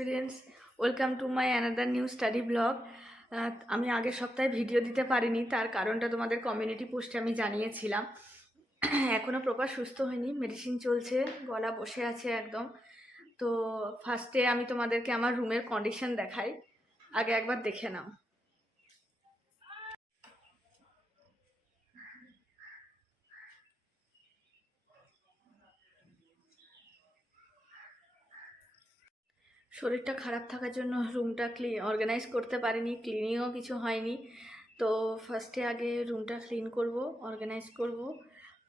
Experience. Welcome to my another new study blog. আমি আগের সপ্তাহে ভিডিও দিতে পারিনি, তার কারণটা তোমাদের কমিউনিটি পোস্টে আমি জানিয়েছিলাম। এখনও প্রপার সুস্থ হয়নি, মেডিসিন চলছে, গলা বসে আছে একদম। তো ফার্স্টে আমি তোমাদেরকে আমার রুমের কন্ডিশন দেখাই, আগে একবার দেখে নাও। শরীরটা খারাপ থাকার জন্য রুমটা অর্গানাইজ করতে পারিনি, ক্লিনিংও কিছু হয়নি। তো ফার্স্টে আগে রুমটা ক্লিন করব, অর্গানাইজ করব,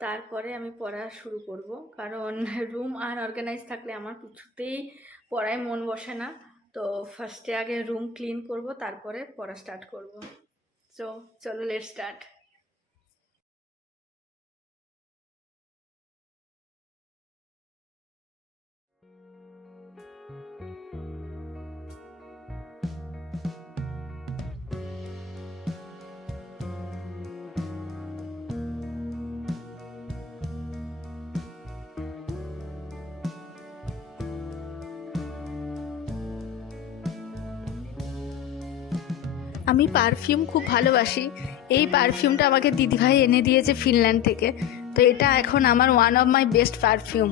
তারপরে আমি পড়া শুরু করব। কারণ রুম আর অর্গানাইজ থাকলে আমার কিছুতেই পড়ায় মন বসে না। তো ফার্স্টে আগে রুম ক্লিন করব, তারপরে পড়া স্টার্ট করব। সো চলো, লেটস স্টার্ট। আমি পারফিউম খুব ভালোবাসি। এই পারফিউমটা আমাকে দিদিভাই এনে দিয়েছে ফিনল্যান্ড থেকে। তো এটা এখন আমার one of my best perfume.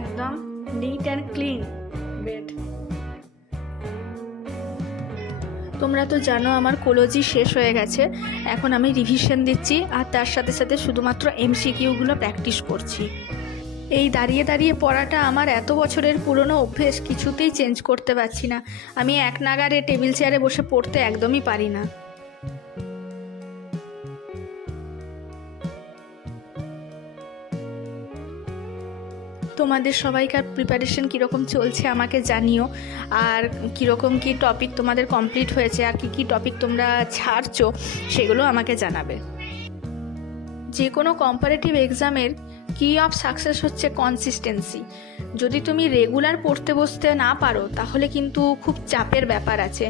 একদম নিট অ্যান্ড ক্লিন বেড। তোমরা তো জানো আমার কোলজি শেষ হয়ে গেছে, এখন আমি রিভিশন দিচ্ছি আর তার সাথে সাথে শুধুমাত্র এমসিকিউগুলো প্র্যাকটিস করছি। এই দাঁড়িয়ে দাঁড়িয়ে পড়াটা আমার এত বছরের পুরনো অভ্যেস, কিছুতেই চেঞ্জ করতে পারছি না। আমি এক নাগাড়ে টেবিল চেয়ারে বসে পড়তে একদমই পারি না। তোমাদের সবাইকার প্রিপারেশন কীরকম চলছে আমাকে জানিও, আর কীরকম কী টপিক তোমাদের কমপ্লিট হয়েছে আর কী টপিক তোমরা ছাড়ছো সেগুলো আমাকে জানাবে। যে কোনো কম্পারেটিভ এক্সামের কি অফ সাকসেস হচ্ছে কনসিস্টেন্সি। যদি তুমি রেগুলার পড়তে বসতে না পারো তাহলে কিন্তু খুব চাপের ব্যাপার আছে।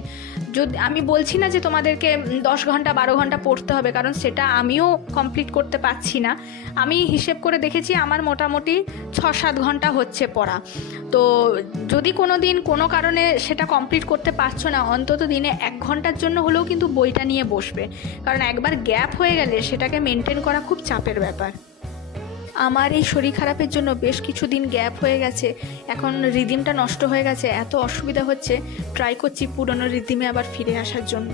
যদি আমি বলছি না যে তোমাদেরকে 10 ঘন্টা 12 ঘন্টা পড়তে হবে, কারণ সেটা আমিও কমপ্লিট করতে পারছি না। আমি হিসেব করে দেখেছি আমার মোটামুটি 6-7 ঘন্টা হচ্ছে পড়া। তো যদি কোনো দিন কোনো কারণে সেটা কমপ্লিট করতে পারছো না, অন্তত দিনে 1 ঘন্টার জন্য হলেও কিন্তু বইটা নিয়ে বসবে, কারণ একবার গ্যাপ হয়ে গেলে সেটাকে মেনটেন করা খুব চাপের ব্যাপার। আমার এই শরীর খারাপের জন্য বেশ কিছুদিন গ্যাপ হয়ে গেছে, এখন রিদিমটা নষ্ট হয়ে গেছে, এত অসুবিধা হচ্ছে। ট্রাই করছি পুরনো রিদিমে আবার ফিরে আসার জন্য।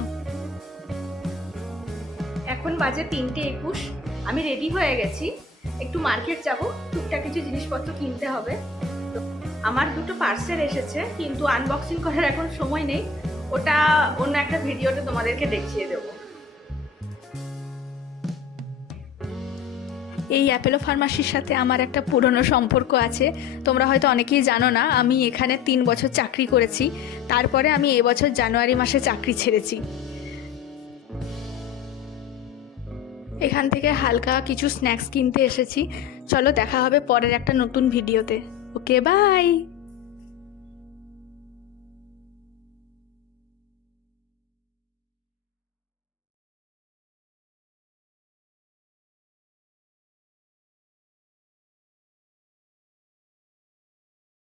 এখন বাজে 3:21, আমি রেডি হয়ে গেছি, একটু মার্কেট যাব, টুকটাক কিছু জিনিসপত্র কিনতে হবে। তো আমার দুটো পার্সেল এসেছে, কিন্তু আনবক্সিং করার এখন সময় নেই, ওটা অন্য একটা ভিডিওতে তোমাদেরকে দেখিয়ে দেবো। এই অ্যাপেলো ফার্মাসির সাথে আমার একটা পুরনো সম্পর্ক আছে, তোমরা হয়তো অনেকেই জানো না। আমি এখানে 3 বছর চাকরি করেছি, তারপরে আমি এবছর জানুয়ারি মাসে চাকরি ছেড়েছি। এখান থেকে হালকা কিছু স্ন্যাক্স কিনতে এসেছি। চলো দেখা হবে পরের একটা নতুন ভিডিওতে। ওকে, বাই।